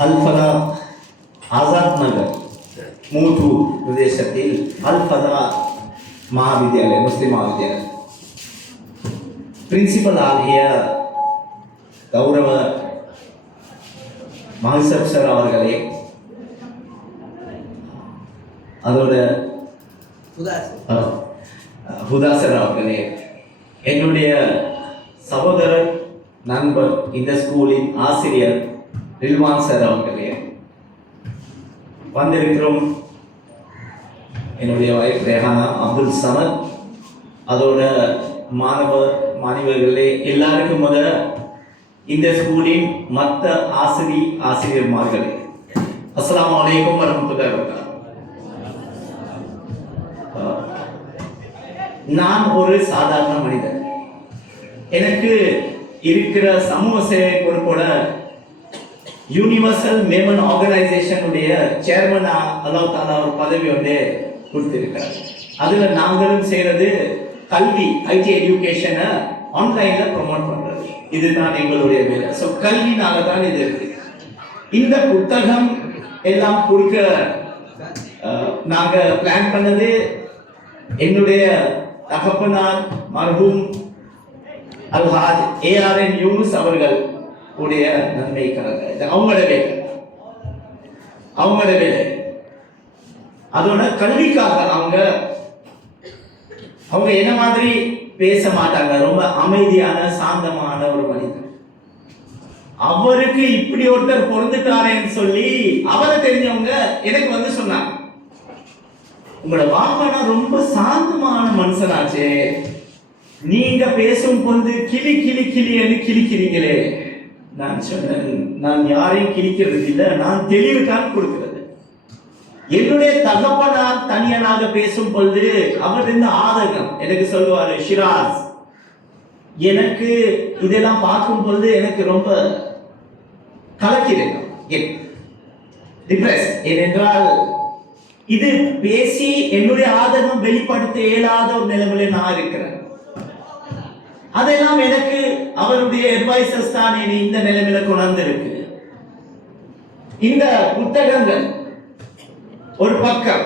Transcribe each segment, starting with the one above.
அல்ஃபதா ஆசாத் நகர் மூட்டு பிரதேசத்தில் அல்ஃபதா மகாவித்யாலய முஸ்லிம் மகாவித்யாலயம் பிரின்சிபல் ஆகிய கௌரவ மகசப் சார் அவர்களே அதோட அஹ், ஹுதா சார் அவர்களே என்னுடைய சகோதரர் நண்பர் இந்த ஸ்கூலின் ஆசிரியர் ரில்வான் சார் அவர்களே வந்திருக்கிறோம். என்னுடைய வைஃப் ரேஹானா அப்துல் சமத். அதோட மாணவ மாணவர்களே எல்லாருக்கும் முத இந்த ஸ்கூலின் மற்ற ஆசிரி ஆசிரியர்மார்களே. அஸ்ஸலாமு அலைக்கும் வரமத்துல்லாஹி நான் ஒரு சாதாரண மனிதன். எனக்கு இருக்கிற சமூக சேவை பொறுப்போட யூனிவர்சல் மேமன் ஆர்கனைசேஷனுடைய சேர்மன் அல்லாஹ் தாலா ஒரு பதவி வந்து கொடுத்துருக்காரு அதுல நாங்களும் செய்யறது கல்வி ஐடி எஜுகேஷனை ஆன்லைன்ல ப்ரொமோட் பண்றது. இதுதான் எங்களுடைய வேலை. ஸோ கல்வினால தான் இது இருக்கு. இந்த புத்தகம் எல்லாம் கொடுக்க நாங்கள் நாங்க பிளான் பண்ணது என்னுடைய தகப்பனார் மர்ஹூம் அல்ஹாஜ் ஏஆர்என் யூனுஸ் அவர்கள் உடைய நன்மைக்காக இது அவங்களோட வேலை. அவங்களோட வேலை. அதோட கல்விக்காக அவங்க அவங்க என்ன மாதிரி பேச மாட்டாங்க? ரொம்ப அமைதியான சாந்தமான ஒரு மனிதன் அவருக்கு இப்படி ஒருத்தர் பொருந்துட்டாரேன்னு சொல்லி அவரை தெரிஞ்சவங்க எனக்கு வந்து சொன்னாங்க. உங்களோட வாப்பானா ரொம்ப சாந்தமான மனுஷனாச்சே. நீங்க பேசும் பொழுது கிளி கிளி கிளின்னு கிளிக்கிறீங்களே. நான் சொன்னேன் நான் யாரையும் கிழிக்கிறது இல்லை நான் தெளிவுதான் கொடுக்கிறது. என்னுடைய தகப்பனார் தனியனாக பேசும் பொழுது அவர் இருந்த ஆதகம் எனக்கு சொல்லுவாரு ஷிராஸ் எனக்கு இதெல்லாம் பார்க்கும் பொழுது எனக்கு ரொம்ப கலக்கிறேன் டிப்ரெஸ் ஏனென்றால் இது பேசி என்னுடைய ஆதரவும் வெளிப்படுத்த இயலாத ஒரு நிலைமையில நான் இருக்கிறேன். அதெல்லாம் எனக்கு அவருடைய அட்வைசஸ் தான் என்னை இந்த நிலைமையில கொண்டிருக்கு இந்த புத்தகங்கள் ஒரு பக்கம்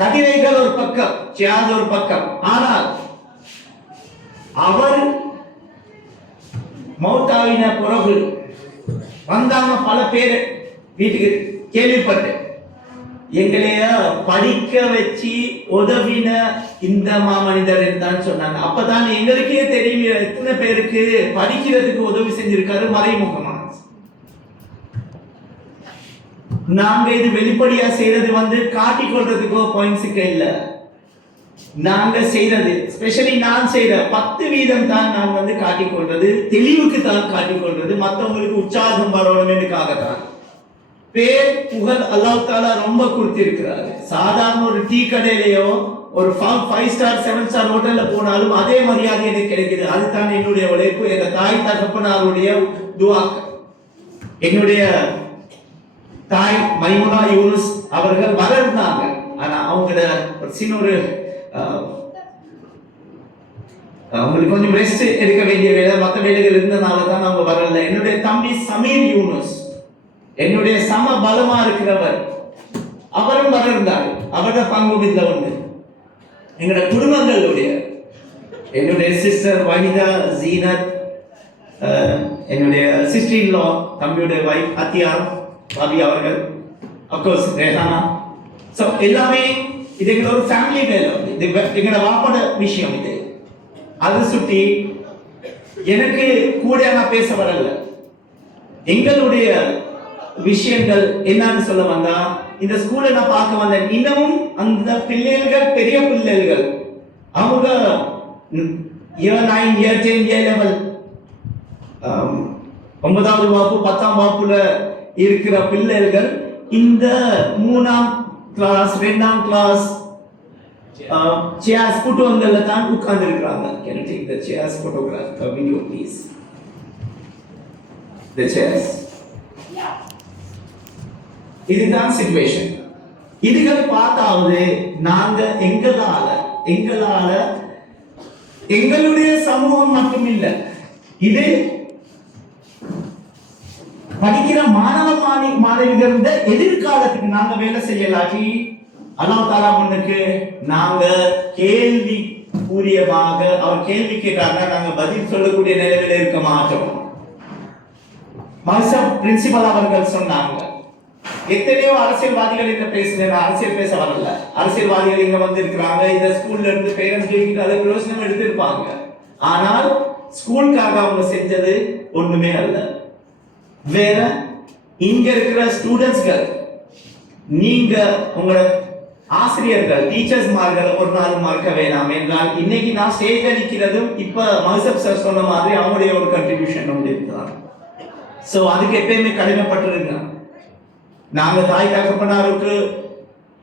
கதிரைகள் ஒரு பக்கம் சியாத ஒரு பக்கம். ஆனால் அவர் மௌத்தாவின பிறகு வந்தாங்க பல பேர் வீட்டுக்கு கேள்விப்பட்டேன். எங்களைய படிக்க வச்சு உதவின இந்த மாமனிதர் தான் சொன்னாங்க. அப்பதான் எங்களுக்கே தெரியும் எத்தனை பேருக்கு படிக்கிறதுக்கு உதவி செஞ்சிருக்காரு மறைமுகமான நாங்க இது வெளிப்படையா செய்யறது வந்து காட்டிக்கொள்றதுக்கோ பாயிண்ட்ஸுக்கு இல்ல. நாங்க செய்யறது ஸ்பெஷலி நான் செய்யற பத்து வீதம் தான் நான் வந்து காட்டிக்கொள்றது தெளிவுக்கு தான் காட்டிக்கொள்றது மற்றவங்களுக்கு உற்சாகம் வரணுமென்றுக்காக தான் பேர் புகழ் அல்லாஹ் தாலா ரொம்ப கொடுத்திருக்கிறாரு. சாதாரண ஒரு டீ கடையிலயோ ஒரு ஃபைவ் ஸ்டார் செவன் ஸ்டார் ஹோட்டல்ல போனாலும் அதே மரியாதை எனக்கு கிடைக்குது. அதுதான் என்னுடைய உழைப்பு. எங்க தாய் தகப்பனாருடைய துவாக்க என்னுடைய தாய் மைமுனா யூனுஸ் அவர்கள் வளர்ந்தாங்க ஆனா அவங்களோட ஒரு சின்ன ஒரு அவங்களுக்கு கொஞ்சம் ரெஸ்ட் எடுக்க வேண்டிய வேலை. மற்ற வேலைகள் இருந்தனால தான் அவங்க வரல. என்னுடைய தம்பி சமீர் யூனுஸ். என்னுடைய சம பலமா இருக்கிறவர். அவரும் வளர்ந்தார். அவரோட பங்கு இதுல உண்டு எங்களோட குடும்பங்களுடைய என்னுடைய சிஸ்டர் வனிதா ஜீனத் என்னுடைய சிஸ்டர் இன் லா தம்பியுடைய வைஃப் அத்தியா பாபி அவர்கள் அப்கோர்ஸ் ரேஹானா. ஸோ எல்லாமே இது எங்களோட ஒரு ஃபேமிலி வேலை வந்து இது எங்களோட வாப்போட விஷயம் இது. அது சுற்றி எனக்கு கூட நான் பேச வரல எங்களுடைய விஷயங்கள் என்னன்னு சொல்ல வந்தா இந்த ஸ்கூல்ல நான் பார்க்க வந்தேன் இன்னமும் அந்த பிள்ளைகள் பெரிய பிள்ளைகள் அவங்க year nine year ten year level ஒன்பதாவது வகுப்பு பத்தாம் வகுப்புல இருக்கிற பிள்ளைகள் இந்த மூணாம் கிளாஸ் ரெண்டாம் கிளாஸ் சேர்ஸ் புட்டுவங்கள்ல தான் உட்கார்ந்து இருக்கிறாங்க can take the chairs photograph video please the chairs இதுதான் சிச்சுவேஷன் இதுகள் பார்த்தாவது நாங்க எங்களால எங்களால எங்களுடைய சமூகம் மட்டும் இல்ல இது படிக்கிற மாணவ மாணி மாணவிகளோட எதிர்காலத்துக்கு நாங்க வேலை செய்யலாட்டி அல்லா தாலா பொண்ணுக்கு நாங்க கேள்வி கூறியமாக அவர் கேள்வி கேட்டாங்க நாங்க பதில் சொல்லக்கூடிய நிலையில இருக்க மாட்டோம். மனுஷன் பிரின்சிபல் அவர்கள் சொன்னாங்க எத்தனையோ அரசியல்வாதிகள் இங்க பேசுறேன் அரசியல் பேச வரல. அரசியல்வாதிகள் இங்க வந்து இருக்கிறாங்க இந்த ஸ்கூல்ல இருந்து பேரண்ட்ஸ் கிட்ட அதை பிரயோஜனம் எடுத்திருப்பாங்க. ஆனால் ஸ்கூலுக்காக அவங்க செஞ்சது ஒண்ணுமே அல்ல. வேற இங்க இருக்கிற ஸ்டூடெண்ட்ஸ்கள் நீங்க உங்களோட ஆசிரியர்கள் டீச்சர்ஸ் மார்கள் ஒரு நாள் மறக்க வேணாம். என்றால் இன்னைக்கு நான் சேகரிக்கிறதும் நிற்கிறதும் இப்ப மகசப் சார் சொன்ன மாதிரி அவங்களுடைய ஒரு கண்ட்ரிபியூஷன் வந்து இருக்கிறாங்க சோ அதுக்கு எப்பயுமே கடமைப்பட்டிருக்கேன் நாங்கள் தாய் தகப்பனாருக்கு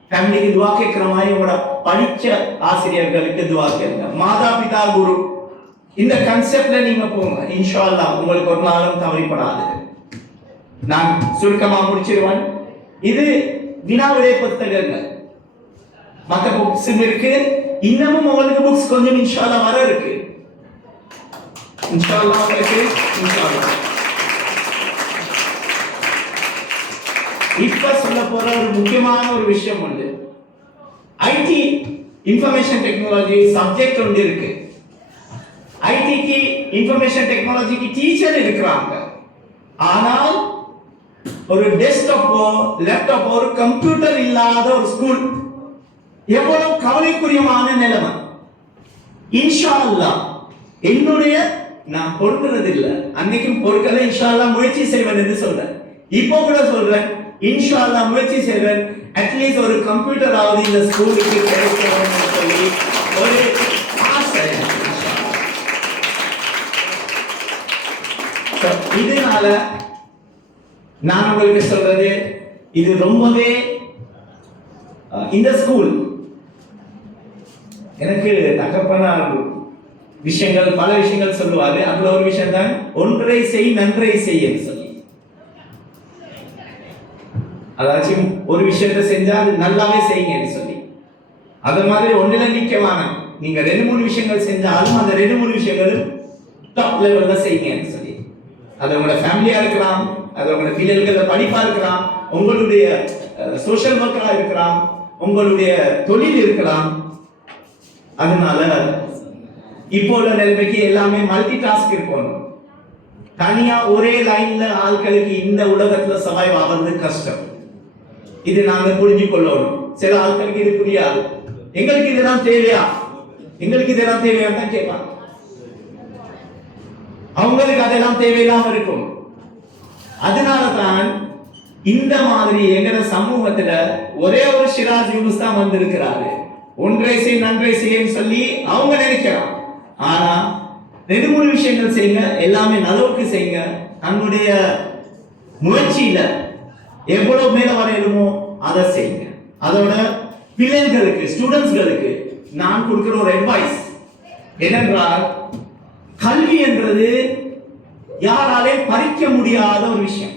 ஃபேமிலிக்கு துவா கேட்கிற மாதிரி உங்களோட படித்த ஆசிரியர்களுக்கு துவா கேளுங்க. மாதா பிதா குரு இந்த கன்செப்ட்ல நீங்க போங்க. இன்ஷா அல்லாஹ் உங்களுக்கு ஒரு நாளும் தவறிப்படாது. நான் சுருக்கமா முடிச்சிருவேன். இது வினாவிடை புத்தகங்கள். மற்ற புக்ஸ் இருக்கு. இன்னமும் உங்களுக்கு புக்ஸ் கொஞ்சம் இன்ஷால்லா வர இருக்கு. இன்ஷால்லா உங்களுக்கு இன்ஷா இப்ப சொல்ல போற ஒரு முக்கியமான ஒரு விஷயம் உண்டு. ஐடி இன்ஃபர்மேஷன் டெக்னாலஜி சப்ஜெக்ட் ஒன்று இருக்கு. ஐடிக்கு இன்ஃபர்மேஷன் டெக்னாலஜிக்கு டீச்சர் இருக்கிறாங்க. ஆனால் ஒரு டெஸ்க்டாப்போ லேப்டாப்போ ஒரு கம்ப்யூட்டர் இல்லாத ஒரு ஸ்கூல் எவ்வளவு கவலைக்குரியமான நிலைமை. இன்ஷா அல்லா என்னுடைய நான் பொறுக்கிறது இல்லை அன்னைக்கும் பொறுக்கல இன்ஷா அல்லா முயற்சி செய்வேன் என்று சொல்றேன். இப்போ கூட சொல்றேன். இன்ஷா முயற்சி செய்வேன். அட்லீஸ்ட் ஒரு கம்ப்யூட்டர் ஆவது இந்த ஸ்கூலுக்கு கிடைக்கணும்னு சொல்லி ஒரு ஆசை. இதனால நான் உங்களுக்கு சொல்றது இது ரொம்பவே இந்த ஸ்கூல் எனக்கு தகப்பனார் விஷயங்கள் பல விஷயங்கள் சொல்லுவாரு. அதுல ஒரு விஷயம் தான் ஒன்றை செய் நன்றை செய்யன்னு சொல்லி அதாச்சும் ஒரு விஷயத்தை செஞ்சா அது நல்லாவே செய்யுங்கன்னு சொல்லி. அது மாதிரி ஒன்றில் நிற்கமான நீங்க ரெண்டு மூணு விஷயங்கள் செஞ்சாலும் அந்த ரெண்டு மூணு விஷயங்களும் டாப் லெவல்ல செய்யுங்கன்னு சொல்லி. அது உங்களோட ஃபேமிலியா இருக்கலாம் அது உங்களோட பிள்ளைகள படிப்பா இருக்கலாம் உங்களுடைய சோஷியல் ஒர்க்கரா இருக்கலாம் உங்களுடைய தொழில் இருக்கலாம். அதனால இப்போ உள்ள நிலைமைக்கு எல்லாமே மல்டி டாஸ்க் இருக்கணும். தனியா ஒரே லைன்ல ஆட்களுக்கு இந்த உலகத்துல சவாய் ஆகிறது கஷ்டம். இது நாங்க புரிஞ்சு கொள்ளணும் சில ஆட்களுக்கு இது புரியாது. எங்களுக்கு இதெல்லாம் தேவையா? எங்களுக்கு இதெல்லாம் தேவையான்னு தான் கேட்பாங்க. அவங்களுக்கு அதெல்லாம் தேவையில்லாம இருக்கும். அதனால தான் இந்த மாதிரி எங்கட சமூகத்துல ஒரே ஒரு சிராஜ் யூனுஸ் தான் வந்திருக்கிறாரு. ஒன்றை செய் நன்றை செய்யன்னு சொல்லி அவங்க நினைக்கிறான் ஆனா ரெண்டு மூணு விஷயங்கள் செய்யுங்க. எல்லாமே நல்லவுக்கு செய்யுங்க. தன்னுடைய முயற்சியில எவ்வளவு மேல வரையணுமோ அதை செய்யுங்க. அதோட பிள்ளைகளுக்கு ஸ்டூடெண்ட்ஸ்களுக்கு நான் கொடுக்கிற ஒரு அட்வைஸ் என்னென்றால் கல்வி என்றது யாராலே பறிக்க முடியாத ஒரு விஷயம்.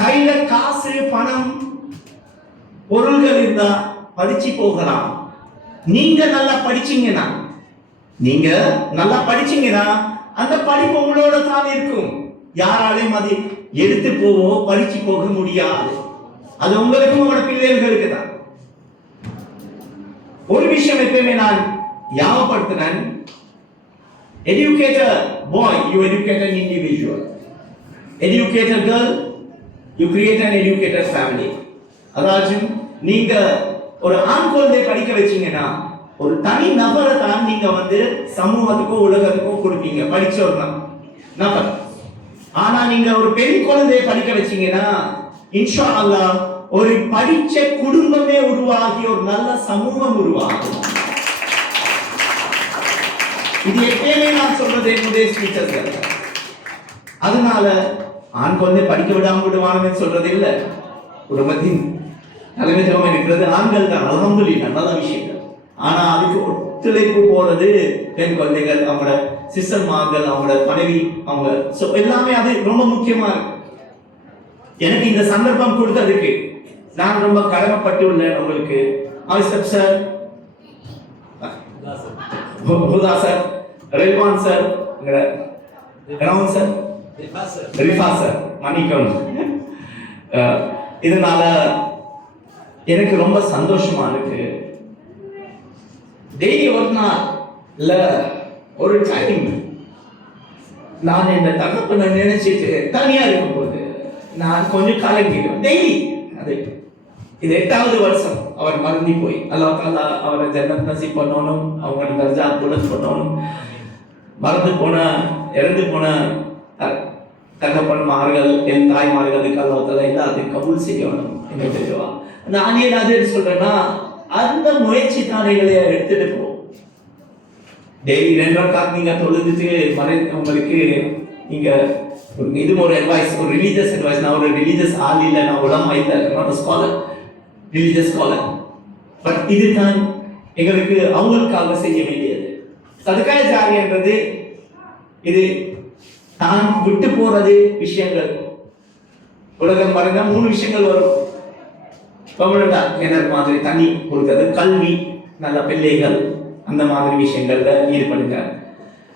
கையில காசு பணம் பொருள்கள் இருந்தா படிச்சு போகலாம். நீங்க நல்லா படிச்சீங்கன்னா நீங்க நல்லா படிச்சீங்கன்னா அந்த படிப்பு உங்களோட தான் இருக்கும். யாராலையும் அதை எடுத்து போவோ பறிச்சு போக முடியாது. அது உங்களுக்கும் உங்களோட பிள்ளைகளுக்கு தான் ஒரு விஷயம் எப்பயுமே நான் ஞாபகப்படுத்தினேன். Educate a boy, you educate an individual. Educate a girl, you create an educated family. அதாச்சும் நீங்க ஒரு ஆண் குழந்தை படிக்க வச்சீங்கன்னா ஒரு தனி நபரை தான் நீங்க வந்து சமூகத்துக்கோ உலகத்துக்கோ கொடுப்பீங்க. படிச்ச ஒரு நபர் ஆனா நீங்க ஒரு பெண் குழந்தையை படிக்க வச்சீங்கன்னா இன்ஷா அல்லாஹ் ஒரு படிச்ச குடும்பமே உருவாகி ஒரு நல்ல சமூகம் உருவாகும். இது எப்பயுமே நான் சொல்றது என்னுடைய ஸ்பீச்சர்ஸ் அதனால ஆண் குழந்தை படிக்க விடாம விடுவாங்கன்னு சொல்றது இல்ல. குடும்பத்தின் தலைமைத்துவம் இருக்கிறது ஆண்கள் தான் அல்ஹம்துலில்லாஹ் நல்ல விஷயங்கள். ஆனா அதுக்கு ஒத்துழைப்பு போறது பெண் குழந்தைகள் அவங்களோட சிஸ்டர்மார்கள் அவங்களோட மனைவி அவங்க. ஸோ எல்லாமே அது ரொம்ப முக்கியமா இருக்கு. எனக்கு இந்த சந்தர்ப்பம் கொடுத்ததுக்கு நான் ரொம்ப கடமைப்பட்டுள்ளேன் உங்களுக்கு. ஆயிசப் sir Huda sir ரெல்வான் sir ரவுன் sir Rifa sir மன்னிக்கணும் இதனால எனக்கு ரொம்ப சந்தோஷமா இருக்கு. டெய்லி ஒரு நாள் இல்ல ஒரு டைம் நான் இந்த தகப்பனை நினைச்சிட்டு தனியா இருக்கும்போது நான் கொஞ்சம் கலங்கிடும். டெய்லி அது இது எட்டாவது வருஷம். அவர் மறந்து போய். அல்லா தாலா அவரை ஜன்னத் நசி பண்ணணும் அவங்களோட தர்ஜா புலத் பண்ணணும். மறந்து போன இறந்து போன த- தகப்பன்மார்கள் என் தாய்மார்களுக்கு அல்லா தாலா எல்லாத்தையும் கபூல் செய்யணும் என்று தெரியுமா நான் ஏன் அது சொல்றேன்னா அந்த முயற்சி தான் எங்களை எடுத்துட்டு போ. டெய்லி ரெண்டு ரக்காத் நீங்கள் தொழுதுட்டு மறை உங்களுக்கு நீங்கள் இது ஒரு அட்வைஸ் ஒரு ரிலீஜியஸ் அட்வைஸ் நான் ஒரு ரிலீஜியஸ் ஆள் இல்லை நான் உலமா இல்லை. நான் ஸ்காலர் ரிலீஜியஸ் ஸ்காலர் பட் இதுதான் எங்களுக்கு அவங்களுக்காக செய்ய வேண்டியது. சதுக்காய ஜாரியன்றது இது தான் விட்டு போறது விஷயங்கள். உலகம் பாருங்க மூணு விஷயங்கள் வரும். பர்மனண்டா கிணறு மாதிரி தண்ணி கொடுக்கறது கல்வி நல்ல பிள்ளைகள். அந்த மாதிரி விஷயங்கள்ல ஈடுபடுங்க